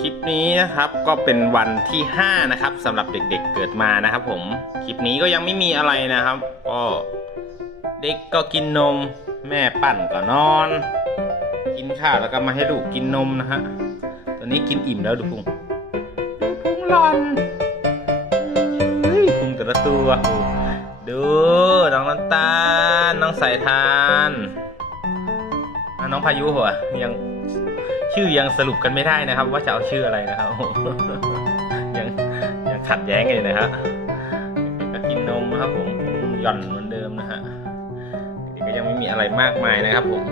คลิปนี้นะครับก็เป็นวันที่5นะครับสำหรับเด็กๆเกิดมานะครับ ผมคลิปนี้ก็ยังไม่มีอะไรนะครับ ก็เด็กก็กินนม แม่ปั่นก็นอน กินข้าวแล้วก็มาให้ลูกกินนมนะฮะตอนนี้กินอิ่มแล้วดูพุงดูพุงหลอนเฮ้ยพุงแต่ละตัวโอ้ดูน้องน้ำตาลน้องสายทานอะน้องพายุหัวยัง ชื่อยังสรุปกันไม่ได้นะครับ ว่าจะเอาชื่ออะไรนะครับยังยังขัดแย้งกันอยู่นะครับเด็กก็กินนมนะครับผมหย่อนเหมือนเดิมนะฮะเด็กๆก็ยังไม่มีอะไรมากมายนะครับผม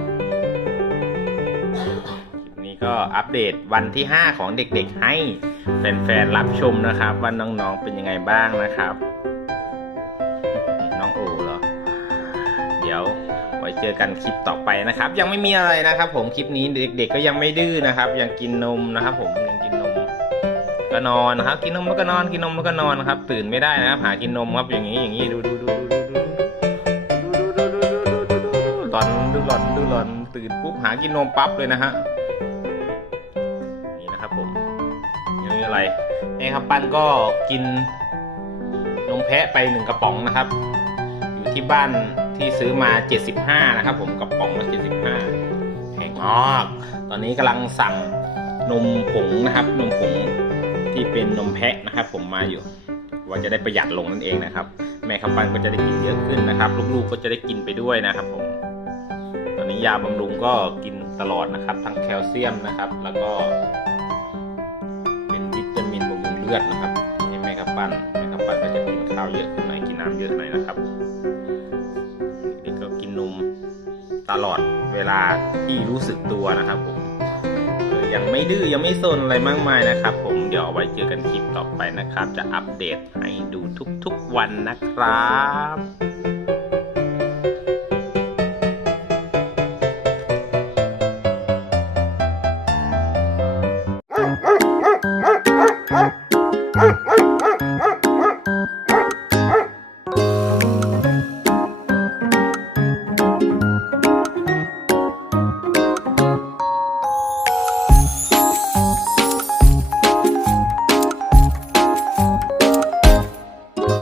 คลิปนี้ก็อัปเดตวันที่ 5 ของเด็กๆ ให้แฟนๆรับชมนะครับ ว่าน้องๆเป็นยังไงบ้างนะครับ น้องโอเหรอเเดี๋ยวไว้เจอกันคลิปต่อไปนะครับ ยังไม่มีอะไรนะครับ ผมคลิปนี้เด็ก ๆ ก็ยังไม่ดื้อนะครับ ยังกินนมนะครับ ผมยังกินนมก็นอนนะครับ กินนมแล้วก็นอนกินนมแล้วก็นอนครับ ตื่นไม่ได้นะครับ หากินนมครับอย่างนี้อย่างนี้ดูดูดูดูหลอนดูหลอนดูหลอนตื่นปุ๊บหากินนมปั๊บเลยนะฮะนี่นะครับผมยังมีอะไรนี่ครับปั้นก็กินนมแพะไปหนึ่งกระป๋องนะครับ อยู่ที่บ้าน ที่ซื้อมา 75 นะครับผมกระป๋องละ75แพงมากตอนนี้กำลังสั่งนมผงนะครับ นมผงที่เป็นนมแพะนะครับ ผมมาอยู่ ว่าจะได้ประหยัดลงนั่นเองนะครับ แม่คำปันก็จะได้กินเยอะขึ้นนะครับ ลูกๆก็จะได้กินไปด้วยนะครับผมตอนนี้ยาบำรุงก็กินตลอดนะครับ ทั้งแคลเซียมนะครับ แล้วก็เป็นวิตามินบำรุงเลือดนะครับให้แม่คำปันแม่คำปันก็จะกินข้าวเยอะขึ้นหน่อยกินน้ำเยอะหน่อยนะครับ ลอดเวลาที่รู้สึกตัวนะครับผมยังไม่ดื้อยังไม่ซนอะไรมากมายนะครับ ผมเดี๋ยวเอาไว้เจอกันคลิปต่อไปนะครับ จะอัปเดตให้ดูทุกๆวันนะครับ